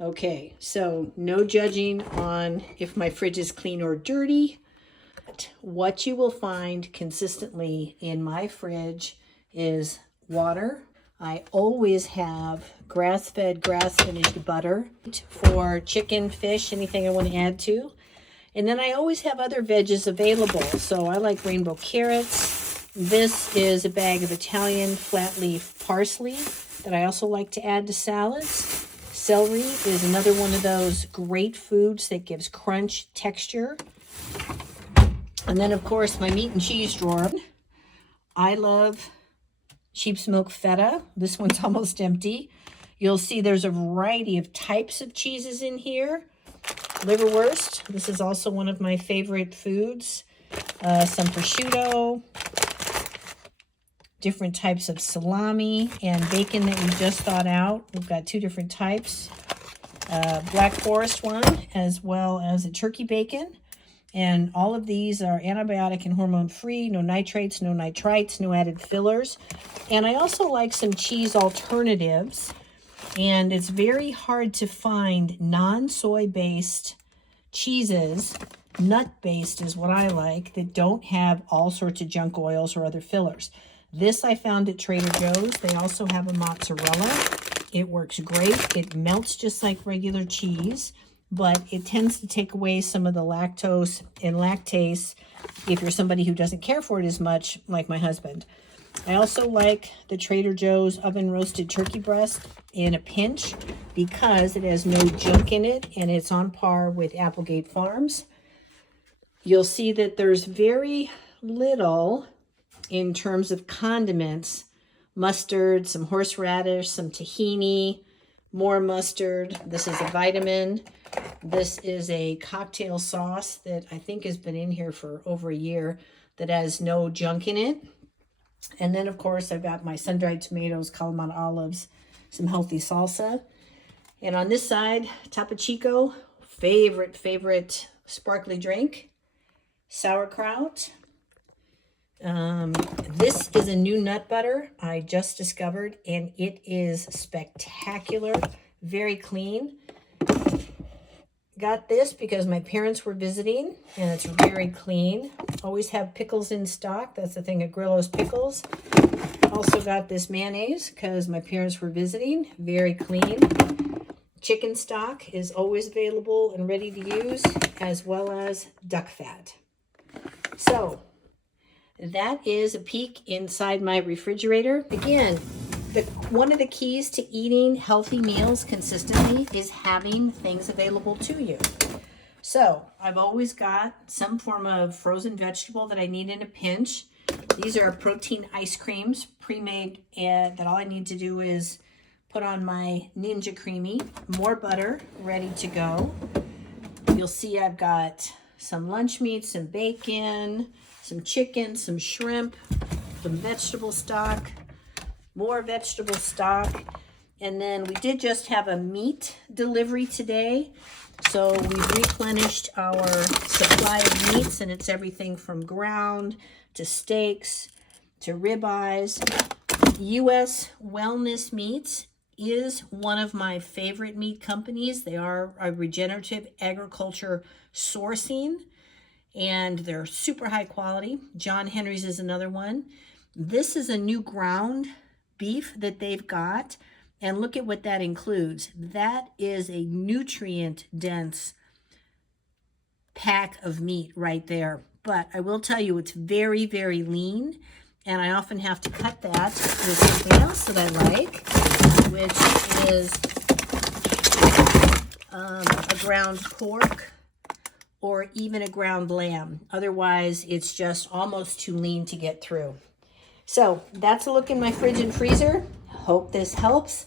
Okay, so no judging on if my fridge is clean or dirty. What you will find consistently in my fridge is water. I always have grass-fed, grass-finished butter for chicken, fish, anything I want to add to. And then I always have other veggies available. So I like rainbow carrots. This is a bag of Italian flat leaf parsley that I also like to add to salads. Celery is another one of those great foods that gives crunch, texture. And then, of course, my meat and cheese drawer. I love sheep's milk feta. This one's almost empty. You'll see there's a variety of types of cheeses in here. Liverwurst, this is also one of my favorite foods. Some prosciutto, different types of salami and bacon that we just thawed out. We've got two different types. Black Forest one, as well as a turkey bacon. And all of these are antibiotic and hormone-free, no nitrates, no nitrites, no added fillers. And I also like some cheese alternatives. And it's very hard to find non-soy-based cheeses, nut-based is what I like, that don't have all sorts of junk oils or other fillers. This I found at Trader Joe's. They also have a mozzarella. It works great. It melts just like regular cheese, but it tends to take away some of the lactose and lactase if you're somebody who doesn't care for it as much, like my husband. I also like the Trader Joe's oven roasted turkey breast in a pinch because it has no junk in it and it's on par with Applegate Farms. You'll see that there's very little in terms of condiments. Mustard, some horseradish, some tahini, more mustard. This is a vitamin. This is a cocktail sauce that I think has been in here for over a year that has no junk in it. And then, of course, I've got my sun-dried tomatoes, Kalamata olives, some healthy salsa. And on this side, Topo Chico, favorite sparkly drink, sauerkraut. This is a new nut butter I just discovered, and it is spectacular, very clean. Got this because my parents were visiting, and it's very clean. Always have pickles in stock. That's the thing at Grillo's Pickles. Also got this mayonnaise because my parents were visiting. Very clean. Chicken stock is always available and ready to use, as well as duck fat. So that is a peek inside my refrigerator. Again, one of the keys to eating healthy meals consistently is having things available to you. So I've always got some form of frozen vegetable that I need in a pinch. These are protein ice creams, pre-made, and that all I need to do is put on my Ninja Creamy, more butter, ready to go. You'll see I've got some lunch meat, some bacon, some chicken, some shrimp, some vegetable stock, more vegetable stock. And then we did just have a meat delivery today. So we've replenished our supply of meats, and it's everything from ground to steaks to ribeyes. U.S. Wellness Meats is one of my favorite meat companies. They are a regenerative agriculture sourcing, and they're super high quality. John Henry's is another one. This is a new ground beef that they've got, and look at what that includes. That is a nutrient-dense pack of meat right there. But I will tell you, it's very, very lean, and I often have to cut that with something else that I like, which is a ground pork or even a ground lamb. Otherwise, it's just almost too lean to get through. So that's a look in my fridge and freezer. Hope this helps.